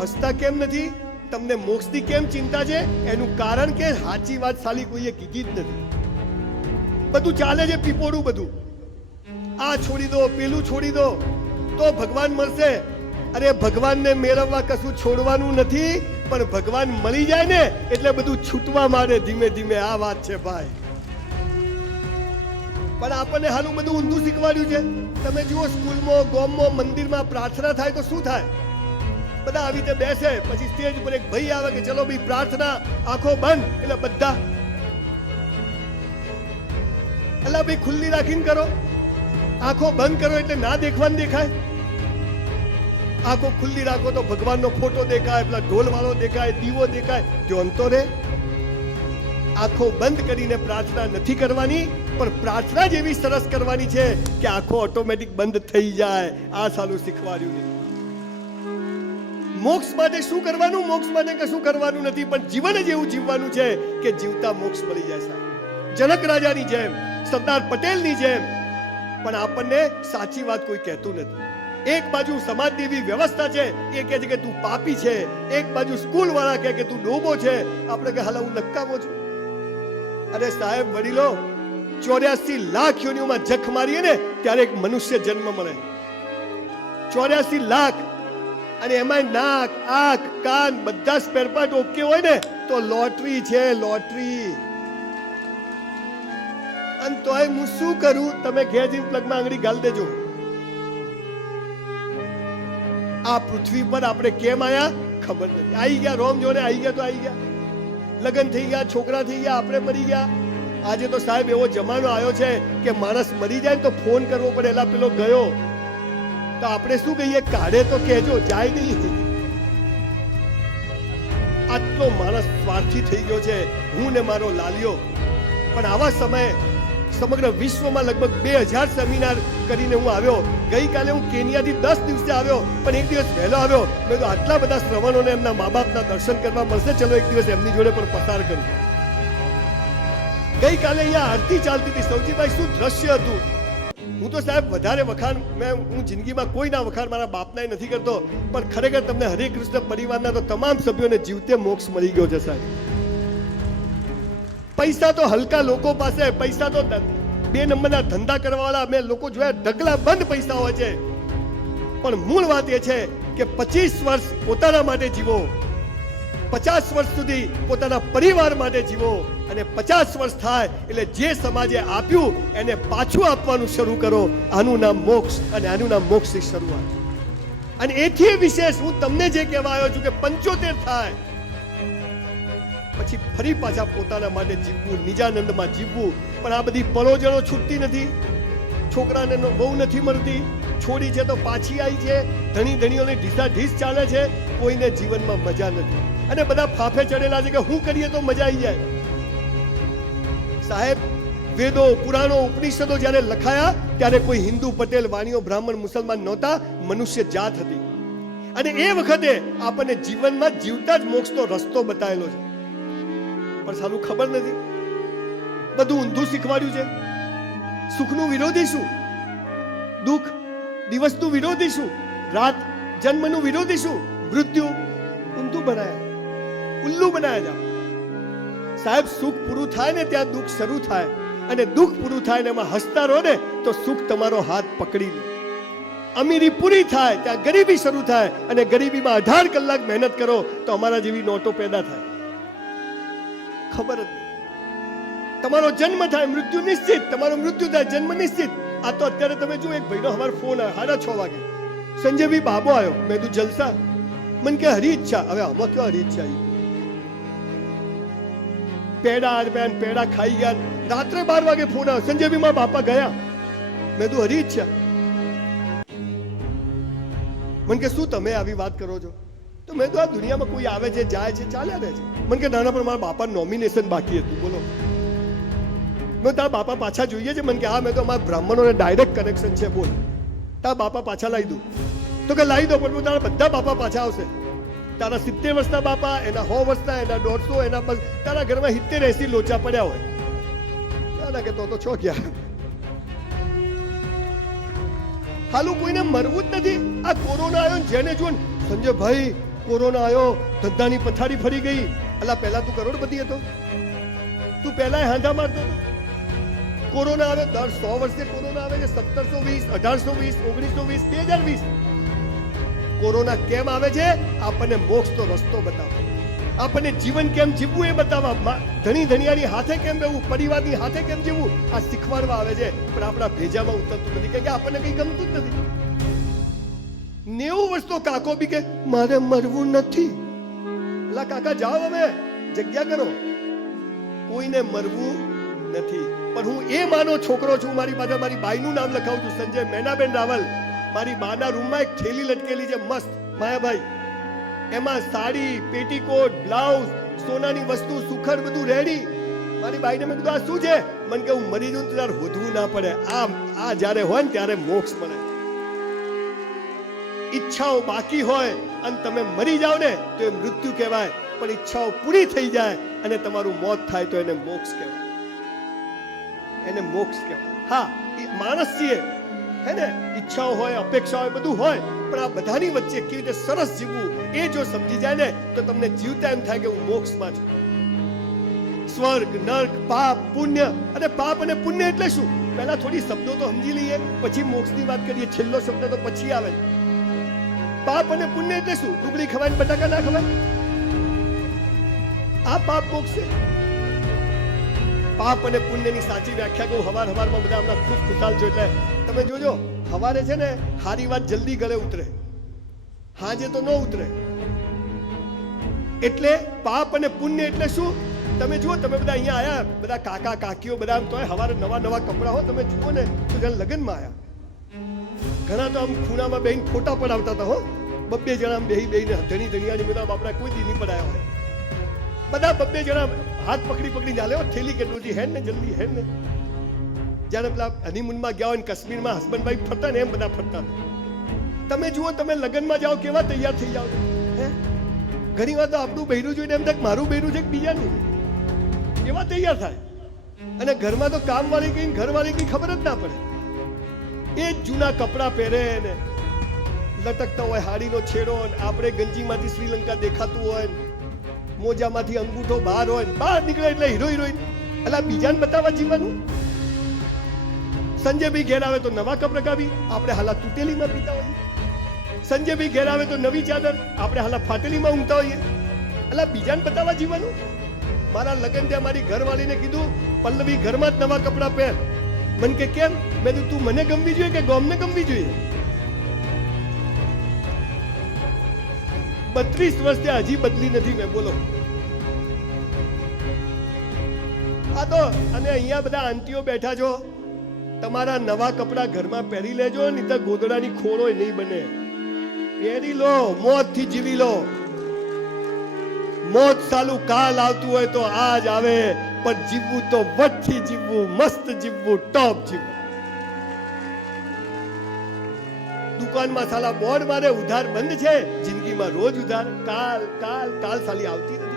હસતા કેમ નથી? તમને મોક્ષની કેમ ચિંતા છે? એનું કારણ કે સાચી વાત સાલી કોઈએ કીધી જ નથી. બધું ચાલે છે પીપોડું બધું. આ છોડી દો, પેલું છોડી દો તો ભગવાન મળશે. અરે ભગવાનને મેળવવા કશું છોડવાનું નથી, પણ ભગવાન મળી જાય ને એટલે બધું છૂટવા માંડે ધીમે ધીમે. આ વાત છે ભાઈ. પણ આપણને હાલું બધું ઊંધું શીખવાડ્યું છે. તમે જુઓ સ્કૂલમાં, ગામમાં, મંદિરમાં પ્રાર્થના થાય તો શું થાય? બધા આવી રીતે બેસે, પછી સ્ટેજ ઉપર એક ભાઈ આવે કે ચલો ભાઈ પ્રાર્થના, આંખો બંધ, એટલે બધા અલ્લા ભાઈ ખુલ્લી રાખીને કરો. આંખો બંધ કરો એટલે ના દેખવાનું દેખાય. આંખો ખુલ્લી રાખો તો ભગવાનનો ફોટો દેખાય, પેલા ઢોલ વાળો દેખાય, દીવો દેખાય. ધ્યાન તો રે. આંખો બંધ કરીને પ્રાર્થના નથી કરવાની, પણ પ્રાર્થના જ એવી સરસ કરવાની છે કે આંખો ઓટોમેટિક બંધ થઈ જાય. આ સાલું શીખવાડ્યું નહીં. મોક્ષ માટે શું કરવાનું? મોક્ષ માટે કશું કરવાનું નથી, પણ જીવન જ એવું જીવવાનું છે કે જીવતા મોક્ષ મળી જાય. સાહેબ જનક રાજાની જેમ, સરદાર પટેલની જેમ. પણ આપણને સાચી વાત કોઈ કહેતું નથી. એક બાજુ સમાજની એવી વ્યવસ્થા છે, એ કહે છે કે તું પાપી છે. એક બાજુ સ્કૂલ વાળા કહે કે તું ડોબો છે. આપણે કે હાલા હું નકામો છું. અરે સાહેબ વડીલો, 84 લાખ યોનિઓમાં જખ મારીએ ને ત્યારે એક મનુષ્ય જન્મ મળે. 84 લાખ. અને એમાં નાક, આંખ, કાન બધા સ્પેર પાર્ટ ઓકે હોય ને તો લોટરી છે, લોટરી. અને તોય હું શું કરું? તમે ઘેર જઈને પ્લગમાં આંગળી ગાલ દેજો. આ પૃથ્વી પર આપણે કેમ આયા ખબર નથી. આવી ગયા રોમ જોને, આવી ગયા તો આવી ગયા. લગ્ન થઈ ગયા, છોકરા થઈ ગયા, આપણે મરી ગયા. આજે તો સાહેબ એવો જમાનો આવ્યો છે કે માણસ મરી જાય તો ફોન કરવો પડે, એલા પેલો ગયો. તો આપણે શું કહીએ? કાઢે તો કહેજો, જાય નહીં. આટલો માણસ સ્વાર્થી થઈ ગયો છે, હું ને મારો લાલિયો. પણ આવા સમયે સમગ્ર વિશ્વમાં લગભગ 2000 સેમિનાર કરીને હું આવ્યો. ગઈકાલે હું કેનિયાથી 10 દિવસે આવ્યો, પણ એક દિવસ વહેલો આવ્યો. મેં તો આટલા બધા શ્રવણોને એમના મા બાપના દર્શન કરવા મળશે, ચલો એક દિવસ એમની જોડે પણ પસાર કરું. ગઈકાલે અહીંયા આરતી ચાલતી હતી. સૌજીભાઈ શું દ્રશ્ય હતું! હું તો સાહેબ વધારે વખાણ હું જિંદગીમાં કોઈના વખાણ મારા બાપના નથી કરતો, પણ ખરેખર તમને હરે કૃષ્ણ પરિવારના તો તમામ સભ્યોને જીવતે મોક્ષ મળી ગયો છે સાહેબ. પૈસા તો હલકા લોકો પાસે, પૈસા તો 2 નંબરના ધંધા કરવાવાળા મેં લોકો જોયા, ઢગલા બંધ પૈસા હોય છે. પણ મૂળ વાત એ છે કે 25 વર્ષ પોતાના માટે જીવો, 50 વર્ષ સુધી પોતાના પરિવાર માટે જીવો, અને 50 વર્ષ થાય એટલે જે સમાજે આપ્યું એને પાછું આપવાનું શરૂ કરો. આનું નામ મોક્ષ, અને આનું નામ મોક્ષની શરૂઆત. અને એથી વિશેષ હું તમને જે કહેવા આવ્યો છું કે 75 થાય પછી ફરી પાછા પોતાના માટે જીવવું, નિજાનંદમાં જીવવું. પણ આ બધી પરોજનો છૂટતી નથી. છોકરાને બહુ નથી મળતી, છોડી છે તો પાછી આવી છે, ધણી ધણીઓની ઢીસાઢીસ ચાલે છે, કોઈને જીવનમાં મજા નથી. અને બધા ફાફે ચડેલા છે કે હું કરીએ તો મજા આવી જાય. સાહેબ વેદો, પુરાણો, ઉપનિષદો જ્યારે લખાયા ત્યારે કોઈ હિન્દુ, પટેલ, વાણિયો, બ્રાહ્મણ, મુસલમાન નહોતા, મનુષ્ય જાત હતી. અને એ વખતે આપણને જીવનમાં જીવતા જ મોક્ષનો રસ્તો બતાવેલો છે. પણ સાલું ખબર નથી, બધું ઊંધું શીખવાડ્યું છે. સુખનું વિરોધી શું? દુઃખ. દિવસનું વિરોધી શું? રાત. જન્મનું વિરોધી શું? મૃત્યુ. ઊંધું બનાયા, ઉલ્લુ બનાયા. સાહેબ સુખ પૂરું થાય ને ત્યાં દુઃખ શરૂ થાય, અને દુઃખ પૂરું થાય ને એમાં હસતા રહો ને તો સુખ તમારો હાથ પકડી લે. અમીરી પૂરી થાય ત્યાં ગરીબી શરૂ થાય, અને ગરીબીમાં 18 કલાક મહેનત કરો તો અમારા જેવી નોટો પેદા થાય. ખબર જ તમારો જન્મ થાય, મૃત્યુ નિશ્ચિત. તમારો મૃત્યુ થાય, જન્મ નિશ્ચિત. આ તો અત્યારે તમે જો એક ભાઈનો અમારો ફોન આવ્યો 6:30 વાગે, સંજયભાઈ બાબો આવ્યો. મેં કીધું જલસા. મને કે હરી ઈચ્છા. હવે આમાં ક્યાં હરી ઈચ્છા આવી? પેડા ખાઈ ગયા. રાત્રે 12 વાગે ફોન આવ્યો, સંજયભાઈ મારા બાપા ગયા. મેં કીધું હરી ઈચ્છા. મને કે શું તમે આવી વાત કરો છો? તો મેં તો આ દુનિયામાં કોઈ આવે છે, જાય છે, ચાલ્યા રહે છે. મને કે નાના પણ મારા બાપા નોમિનેશન બાકી હતું. બોલો, મેં તારા બાપા પાછા જોઈએ છે? મને કે હા. મેં તો અમારા બ્રાહ્મણોને ડાયરેક્ટ કનેક્શન છે. બોલ, તારા બાપા પાછા લાવી દઉં? તો કે લાવી દો, પણ તારા બધા બાપા પાછા આવશે. તારા 70 વર્ષના બાપા, એના 100 વર્ષના, એના 150, એના બસ તારા ઘરમાં 70-80 લોચા પડ્યા હોય. ના કે તો છો ગયા. હાલું કોઈને મરવું જ નથી. આ કોરોના આવ્યો જેને જો સંજયભાઈ કોરોના આવ્યો, ધંધાની પથારી ફરી ગઈ. અલા પહેલા તું કરોડપતિ હતો, તું પહેલા હાંધા મારતો હતો. કોરોના આવે દર 100 વર્ષે કોરોના આવે છે. 1720, 1820, 1920, 2020. કોરોના કેમ આવે છે? આપણને મોક્ષનો રસ્તો બતાવવા, આપણને જીવન કેમ જીવવું એ બતાવવા, ધણી ધણિયાની હાથે કેમ રહેવું, પરિવારની હાથે કેમ જીવવું, આ શીખવાડવા આવે છે. પણ આપણા ભેજામાં ઉતરતું નથી, કે આપણને કઈ ગમતું જ નથી. 90 વર્ષનો કાકો બી કે મારે મરવું નથી. એલા કાકા જાઓ, હવે જગ્યા કરો. કોઈને મરવું નથી. પણ હું એ માનો છોકરો છું, મારી પાસે મારી બાઈનું નામ લખાવું છું, સંજય મેનાબેન રાવલ. મારી બાના રૂમમાં એક થેલી લટકેલી છે મસ્ત, માયાભાઈ. એમાં સાડી, પેટીકોટ, બ્લાઉઝ, સોનાની વસ્તુ, સુખડ બધું રેડી. મારી બાઈને મેં કીધું આ શું છે? મને કે હું મરી જઉં તો તારે હોધવું ના પડે. આ જ્યારે હોય ને ત્યારે મોક્ષ મળે. ઈચ્છાઓ બાકી હોય અને તમે મરી જાઓ ને તો એ મૃત્યુ કહેવાય, પણ ઈચ્છાઓ પૂરી થઈ જાય અને તમારું મોત થાય તો એને મોક્ષ કહેવાય. એને મોક્ષ કહેવાય. હા, એ માણસ છીએ, હે ને, ઈચ્છાઓ હોય, અપેક્ષા હોય, બધું હોય, પણ આ બધાની વચ્ચે કેવી રીતે સરસ જીવવું એ જો સમજી જાય ને તો તમને જીવતા એમ થાય કે હું મોક્ષમાં છું. સ્વર્ગ, નર્ક, પાપ, પુણ્ય. અને પાપ અને પુણ્ય એટલે શું? પહેલા થોડી શબ્દો તો સમજી લઈએ, પછી મોક્ષની વાત કરીએ. છેલ્લો શબ્દ તો પછી આવે. પાપ અને પુણ્ય એટલે શું? ડુંગળી ખવાય ને બટાકા ના ખવાય? આ પાપ મોક્ષ છે. પાપ અને પુણ્યની સાચી વ્યાખ્યા કહું. હવારમાં બધા હમણાં ખૂબ ખુશાલ છો એટલે તમે જોજો, હવારે છે ને હારી વાત જલ્દી ગળે ઉતરે, હાજે તો ન ઉતરે. એટલે પાપ અને પુણ્ય એટલે શું? તમે જુઓ, તમે બધા અહીંયા આયા, બધા કાકા કાકીઓ બધા તો હવારે નવા નવા કપડા હો, તમે જુઓ ને તો જણ લગ્નમાં આયા. ઘણા તો આમ ખૂણામાં બેહીને ફોટા પડાવતા હતા હો. 2 જણા બેહીને ધણી ધણિયાની બધા બાપડા કોઈ દી નહીં પડાયા હોય. બધા 2 જણા હાથ પકડી ચાલે હો. થેલી કેટલું છે, હેન ને જલ્દી હેન ને. જ્યારે પેલા હનીમૂનમાં ગયા હોય કાશ્મીરમાં હસબન્ડ વાઈફ ફરતા ને એમ બધા ફરતા. તમે જુઓ, તમે લગ્નમાં જાઓ કેવા તૈયાર થઈ જાઓ. હે, ઘણી વાર તો આપણું બહેરું જોઈને એમ થાય મારું બહેરું છે કે બીજાનું, એવા તૈયાર થાય. અને ઘરમાં તો કામવાળી કઈ ઘરવાળી કઈ ખબર જ ના પડે. એ જ જૂના કપડાં પહેરે ને લટકતા હોય, હાડીનો છેડો, આપણે ગંજીમાંથી શ્રીલંકા દેખાતું હોય, મોજામાંથી અંગૂઠો બહાર હોય, બહાર નીકળે એટલે હીરો હિરોઈન. એટલે બીજાને બતાવવા જીવવાનું. સંજયભાઈ ઘેર આવે તો નવા કપડાં કાઢી, આપણે હાલા તૂટેલીમાં પીતા હોઈએ. સંજયભાઈ ઘેર આવે તો નવી ચાદર, આપણે હાલા ફાટેલીમાં ઊંઘતા હોઈએ. એટલે બીજાને બતાવવા જીવવાનું. મારા લગ્ન ત્યાં મારી ઘરવાળીને કીધું, પલ્લવી ઘરમાં જ નવા કપડાં પહેર. મને કે કેમ? મેં કીધું તું મને ગમવી જોઈએ કે ગોમને ગમવી જોઈએ? 32 વર્ષથી હજી બદલી નથી મેં, બોલો. આ તો અને અહીંયા બધા આંટીઓ બેઠા છો, તમારા નવા કપડાં ઘરમાં પહેરી લેજો, નહીં તો ગોદડાની ખોળો નહીં બને. પહેરી લો, મોતથી જીવી લો. મોત સાલું કાલ આવતું હોય તો આજ આવે, પણ જીવવું તો વટથી જીવવું, મસ્ત જીવવું, ટોપ જીવવું. દુકાનમાં સાલા બોર્ડ મારે ઉધાર બંધ છે, જિંદગીમાં રોજ ઉધાર. કાલ કાલ કાલ સાલી આવતી નથી.